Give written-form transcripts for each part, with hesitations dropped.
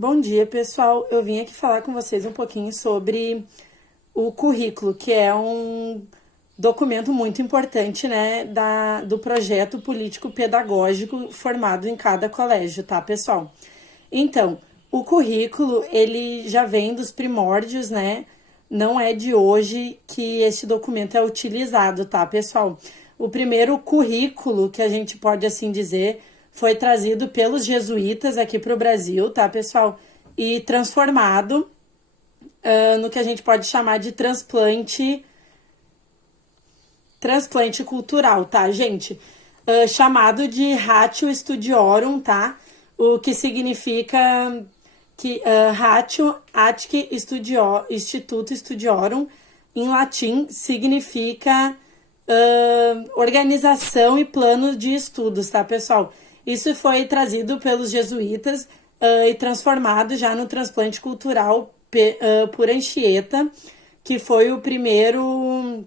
Bom dia, pessoal. Eu vim aqui falar com vocês um pouquinho sobre o currículo, que é um documento muito importante, né, do projeto político-pedagógico formado em cada colégio, tá, pessoal? Então, o currículo, ele já vem dos primórdios, né? Não é de hoje que este documento é utilizado, tá, pessoal? O primeiro currículo, que a gente pode assim dizer, foi trazido pelos jesuítas aqui para o Brasil, tá, pessoal? E transformado no que a gente pode chamar de transplante cultural, tá, gente? Chamado de Ratio Studiorum, tá? O que significa que Ratio Atque Instituto Studiorum, em latim, significa organização e plano de estudos, tá, pessoal? Isso foi trazido pelos jesuítas e transformado já no transplante cultural por Anchieta, que foi o primeiro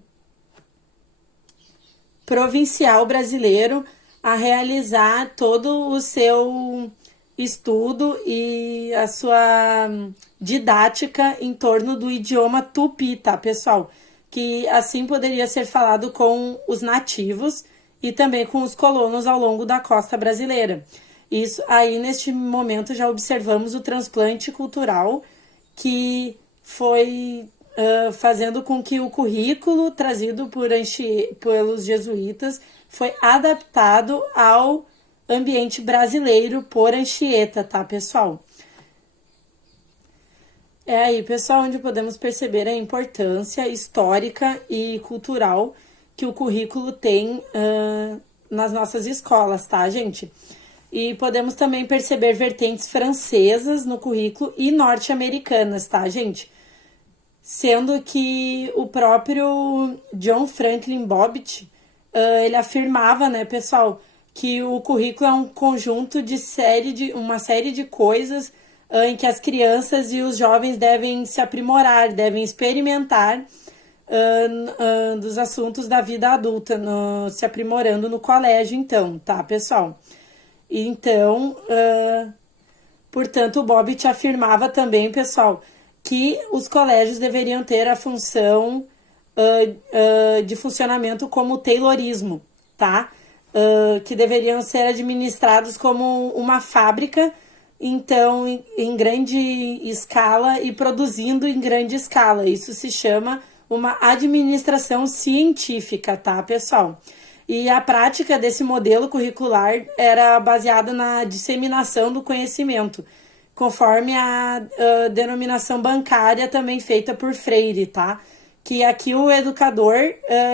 provincial brasileiro a realizar todo o seu estudo e a sua didática em torno do idioma tupi, tá, pessoal? Que assim poderia ser falado com os nativos e também com os colonos ao longo da costa brasileira. Isso aí, neste momento, já observamos o transplante cultural que foi fazendo com que o currículo trazido pelos jesuítas foi adaptado ao ambiente brasileiro por Anchieta, tá, pessoal? É aí, pessoal, onde podemos perceber a importância histórica e cultural que o currículo tem nas nossas escolas, tá, gente? E podemos também perceber vertentes francesas no currículo e norte-americanas, tá, gente? Sendo que o próprio John Franklin Bobbitt, ele afirmava, né, pessoal, que o currículo é um conjunto de uma série de coisas em que as crianças e os jovens devem se aprimorar, devem experimentar dos assuntos da vida adulta, se aprimorando no colégio, então, tá, pessoal? Então, portanto, o Bobbitt afirmava também, pessoal, que os colégios deveriam ter a função de funcionamento como o Taylorismo, tá? Que deveriam ser administrados como uma fábrica, então, em grande escala e produzindo em grande escala. Isso se chama uma administração científica, tá, pessoal? E a prática desse modelo curricular era baseada na disseminação do conhecimento, conforme a denominação bancária também feita por Freire, tá? Que aqui o educador,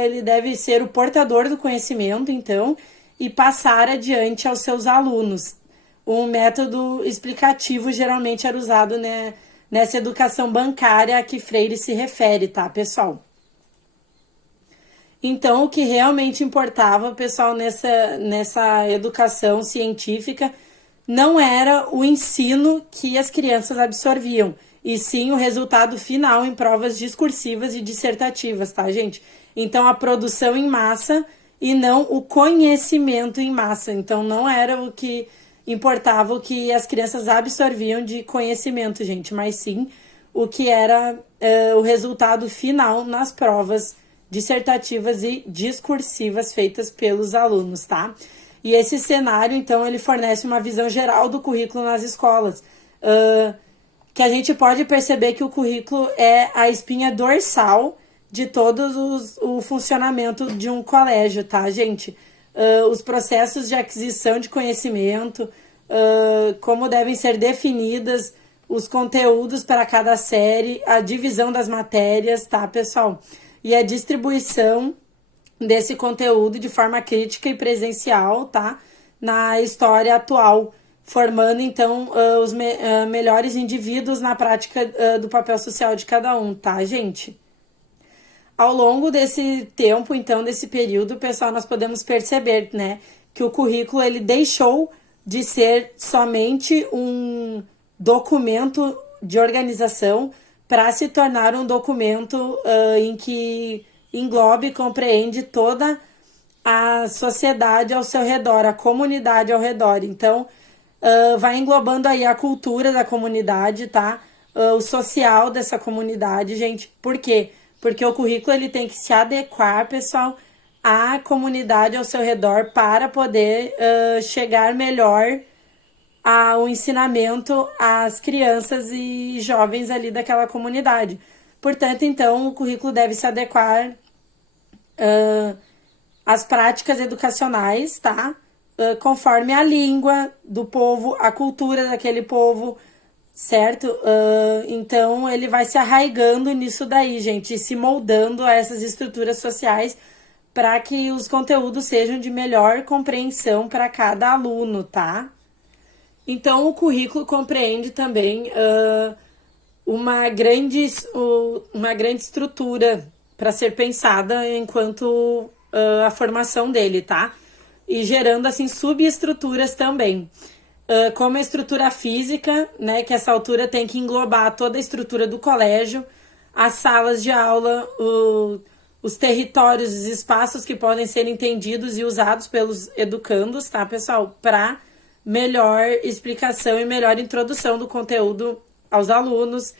ele deve ser o portador do conhecimento, então, e passar adiante aos seus alunos. Um método explicativo geralmente era usado, né, nessa educação bancária a que Freire se refere, tá, pessoal? Então, o que realmente importava, pessoal, nessa educação científica não era o ensino que as crianças absorviam, e sim o resultado final em provas discursivas e dissertativas, tá, gente? Então, a produção em massa e não o conhecimento em massa. Então, não era o que importava o que as crianças absorviam de conhecimento, gente, mas sim o que era o resultado final nas provas dissertativas e discursivas feitas pelos alunos, tá? E esse cenário, então, ele fornece uma visão geral do currículo nas escolas, que a gente pode perceber que o currículo é a espinha dorsal de todo o funcionamento de um colégio, tá, gente? Os processos de aquisição de conhecimento, como devem ser definidas os conteúdos para cada série, a divisão das matérias, tá, pessoal? E a distribuição desse conteúdo de forma crítica e presencial, tá? Na história atual, formando, então, os melhores indivíduos na prática do papel social de cada um, tá, gente? Ao longo desse tempo, então, desse período, pessoal, nós podemos perceber, né, que o currículo, ele deixou de ser somente um documento de organização para se tornar um documento em que englobe e compreende toda a sociedade ao seu redor, a comunidade ao redor. Então, vai englobando aí a cultura da comunidade, tá? O social dessa comunidade, gente. Por quê? Porque o currículo ele tem que se adequar, pessoal, à comunidade ao seu redor para poder chegar melhor ao ensinamento às crianças e jovens ali daquela comunidade. Portanto, então, o currículo deve se adequar às práticas educacionais, tá? Conforme a língua do povo, a cultura daquele povo, certo? Então, ele vai se arraigando nisso daí, gente, e se moldando a essas estruturas sociais para que os conteúdos sejam de melhor compreensão para cada aluno, tá? Então, o currículo compreende também uma grande estrutura para ser pensada enquanto a formação dele, tá? E gerando, assim, subestruturas também. Como a estrutura física, né, que essa altura tem que englobar toda a estrutura do colégio, as salas de aula, os territórios, os espaços que podem ser entendidos e usados pelos educandos, tá, pessoal? Para melhor explicação e melhor introdução do conteúdo aos alunos.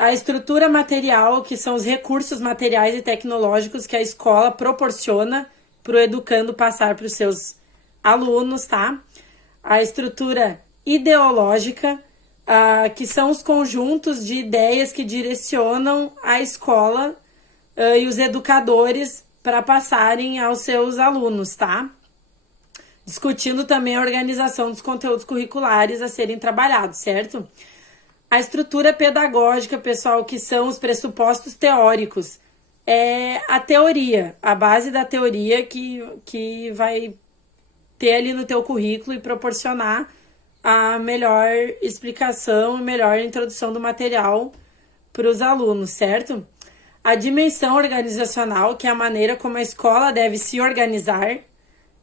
A estrutura material, que são os recursos materiais e tecnológicos que a escola proporciona para o educando passar para os seus alunos, tá? A estrutura ideológica, que são os conjuntos de ideias que direcionam a escola e os educadores para passarem aos seus alunos, tá? Discutindo também a organização dos conteúdos curriculares a serem trabalhados, certo? A estrutura pedagógica, pessoal, que são os pressupostos teóricos, é a teoria, a base da teoria que vai ter ali no teu currículo e proporcionar a melhor explicação e melhor introdução do material para os alunos, certo? A dimensão organizacional, que é a maneira como a escola deve se organizar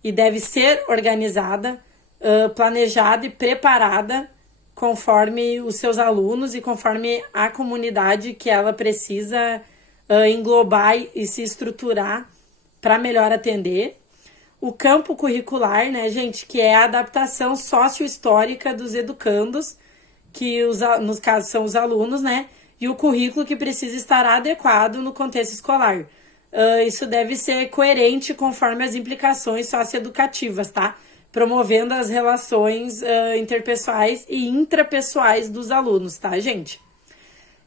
e deve ser organizada, planejada e preparada conforme os seus alunos e conforme a comunidade que ela precisa englobar e se estruturar para melhor atender. O campo curricular, né, gente, que é a adaptação sociohistórica dos educandos, que nos casos são os alunos, né, e o currículo que precisa estar adequado no contexto escolar. Isso deve ser coerente conforme as implicações socioeducativas, tá? Promovendo as relações interpessoais e intrapessoais dos alunos, tá, gente?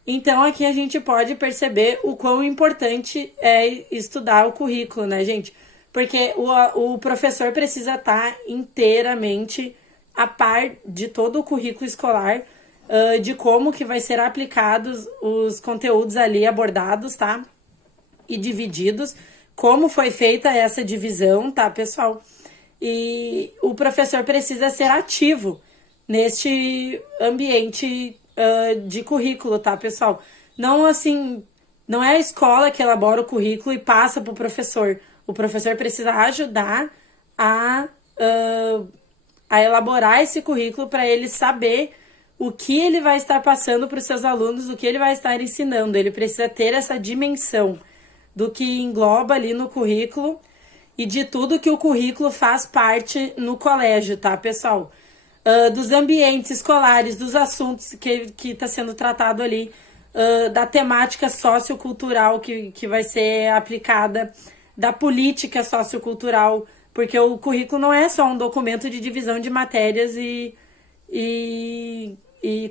Então, aqui a gente pode perceber o quão importante é estudar o currículo, né, gente? Porque o professor precisa estar inteiramente a par de todo o currículo escolar, de como que vai ser aplicados os conteúdos ali abordados, tá? E divididos, como foi feita essa divisão, tá, pessoal? E o professor precisa ser ativo neste ambiente de currículo, tá, pessoal? Não assim, não é a escola que elabora o currículo e passa para o professor. O professor precisa ajudar a elaborar esse currículo para ele saber o que ele vai estar passando para os seus alunos, o que ele vai estar ensinando. Ele precisa ter essa dimensão do que engloba ali no currículo e de tudo que o currículo faz parte no colégio, tá, pessoal? Dos ambientes escolares, dos assuntos que está sendo tratado ali, da temática sociocultural que vai ser aplicada, da política sociocultural, porque o currículo não é só um documento de divisão de matérias e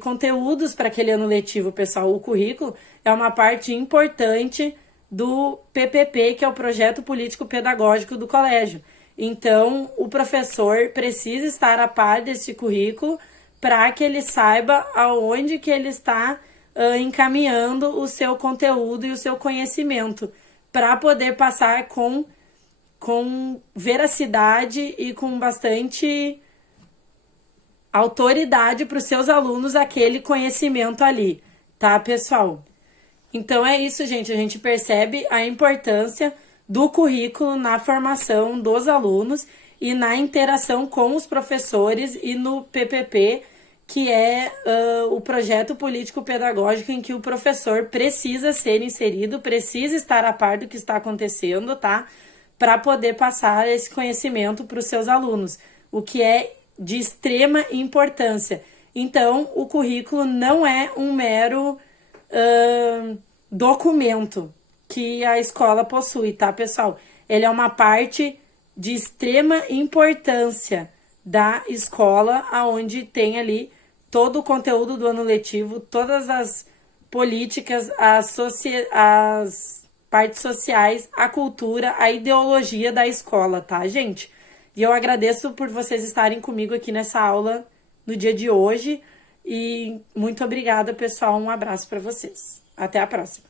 conteúdos para aquele ano letivo, pessoal. O currículo é uma parte importante do PPP, que é o Projeto Político Pedagógico do Colégio. Então, o professor precisa estar a par desse currículo para que ele saiba aonde que ele está encaminhando o seu conteúdo e o seu conhecimento, para poder passar com veracidade e com bastante autoridade para os seus alunos aquele conhecimento ali, tá, pessoal? Então é isso, gente. A gente percebe a importância do currículo na formação dos alunos e na interação com os professores e no PPP, que é o projeto político-pedagógico em que o professor precisa ser inserido, precisa estar a par do que está acontecendo, tá? Para poder passar esse conhecimento para os seus alunos, o que é de extrema importância. Então, o currículo não é um mero documento que a escola possui, tá, pessoal? Ele é uma parte de extrema importância da escola, aonde tem ali todo o conteúdo do ano letivo, todas as políticas, as partes sociais, a cultura, a ideologia da escola, tá, gente? E eu agradeço por vocês estarem comigo aqui nessa aula no dia de hoje. E muito obrigada, pessoal. Um abraço para vocês. Até a próxima.